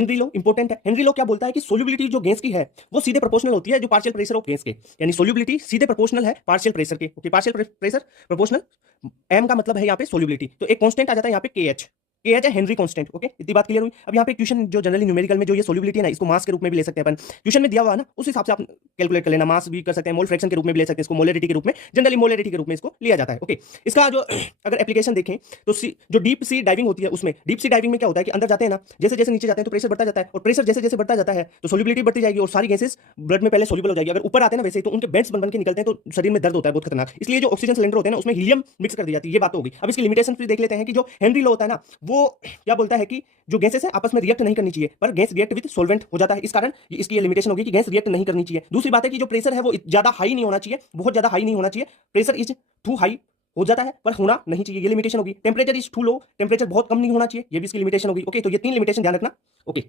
Henry law important है। Henry law क्या बोलता है कि सोल्यूबिलिटी जो गैस की है वो सीधे प्रोपोर्शनल होती है जो पार्शियल प्रेशर ऑफ गैस के, यानी सोल्यूबिलिटी सीधे प्रोपोर्शनल है पार्शियल प्रेशर के। Okay, partial pressure proportional, M का मतलब है यहाँ पे सोल्यूबिलिटी, तो एक कांस्टेंट आ जाता है यहाँ पे के एच। के एच है हेनरी कांस्टेंट। ओके, इतनी बात क्लियर हुई। अब यहाँ पे क्वेश्चन जो जनरली न्यूमेरिकल में जो ये सोल्यूबिलिटी है ना, इसको मास के रूप में भी ले सकते हैं अपन, क्वेश्चन में दिया हुआ है ना, उस हिसाब से आप कैलकुलेट कर लेना। मास भी कर सकते हैं, मोल फ्रैक्शन के रूप में भी ले सकते हैं इसको, मोलरिटी के रूप में, जनरली मोलरिटी के रूप में इसको लिया जाता है। ओके, इसका जो अगर एप्लीकेशन देखें तो जो डीप सी डाइविंग होती है उसमें, डीप सी डाइविंग में क्या होता है कि अंदर जाते हैं ना, जैसे जैसे नीचे जाते हैं तो प्रेशर बढ़ता जाता है, और प्रेशर जैसे जैसे बढ़ता जाता है तो सोल्यूबिलिटी बढ़ती जाएगी और सारी गैसेस ब्लड में पहले सोल्यूबल हो जाएगी। अगर ऊपर आते हैं ना वैसे तो उनके बेंड्स बन बन के निकलते हैं तो शरीर में दर्द होता है बहुत खतरनाक, इसलिए जो ऑक्सीजन सिलेंडर होते हैं ना उसमें हीलियम मिक्स कर दी जाती है। ये बात तो होगी। अब इसकी लिमिटेशन भी देख लेते हैं कि जो हेनरी लॉ होता है ना वो क्या बोलता है कि जो गैसेस है आपस में रिएक्ट नहीं करनी चाहिए, पर गैस रिएक्ट विद सॉल्वेंट हो जाता है, इस कारण इसकी ये लिमिटेशन होगी कि गैस रिएक्ट नहीं करनी चाहिए। दूसरी बात है कि जो प्रेशर है वो ज्यादा हाई नहीं होना चाहिए, बहुत ज्यादा हाई नहीं होना चाहिए, प्रेशर इज टू हाई हो जाता है पर होना नहीं चाहिए, ये लिमिटेशन होगी। Temperature is too low, temperature बहुत कम नहीं होना चाहिए, ये भी इसकी लिमिटेशन होगी। ओके, तो ये तीन लिमिटेशन ध्यान रखना। ओके।